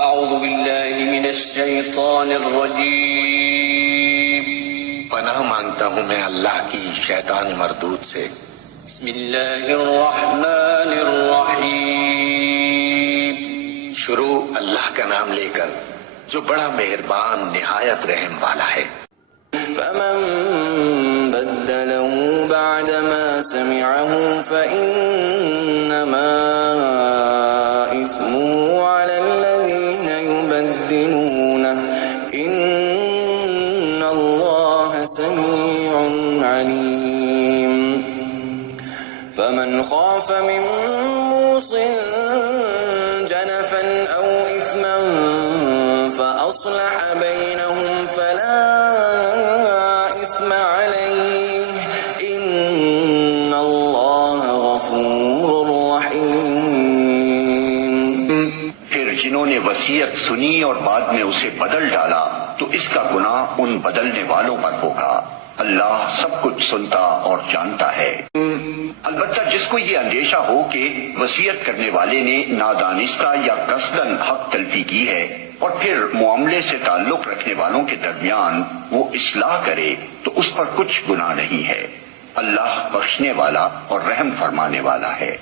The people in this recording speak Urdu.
اعوذ باللہ من الشیطان الرجیم، پناہ مانگتا ہوں میں اللہ کی شیطان مردود سے۔ بسم اللہ الرحمن الرحیم، شروع اللہ کا نام لے کر جو بڑا مہربان نہایت رحم والا ہے۔ فمن بدله بعد ما سمعه فإنما إثمه على الذين يبدلونه إن الله سميع عليم فمن خاف من موص جنفا أو إثما فأصلح بينهم فلا إثم عليه إن الله غفور رحيم۔ پھر جنہوں نے وصیت سنی اور بعد میں اسے بدل ڈالا تو اس کا گناہ ان بدلنے والوں پر ہوگا، اللہ سب کچھ سنتا اور جانتا ہے۔ البتہ جس کو یہ اندیشہ ہو کہ وصیت کرنے والے نے نادانستہ یا قصداً حق تلفی کی ہے اور پھر معاملے سے تعلق رکھنے والوں کے درمیان وہ اصلاح کرے تو اس پر کچھ گناہ نہیں ہے، اللہ بخشنے والا اور رحم فرمانے والا ہے۔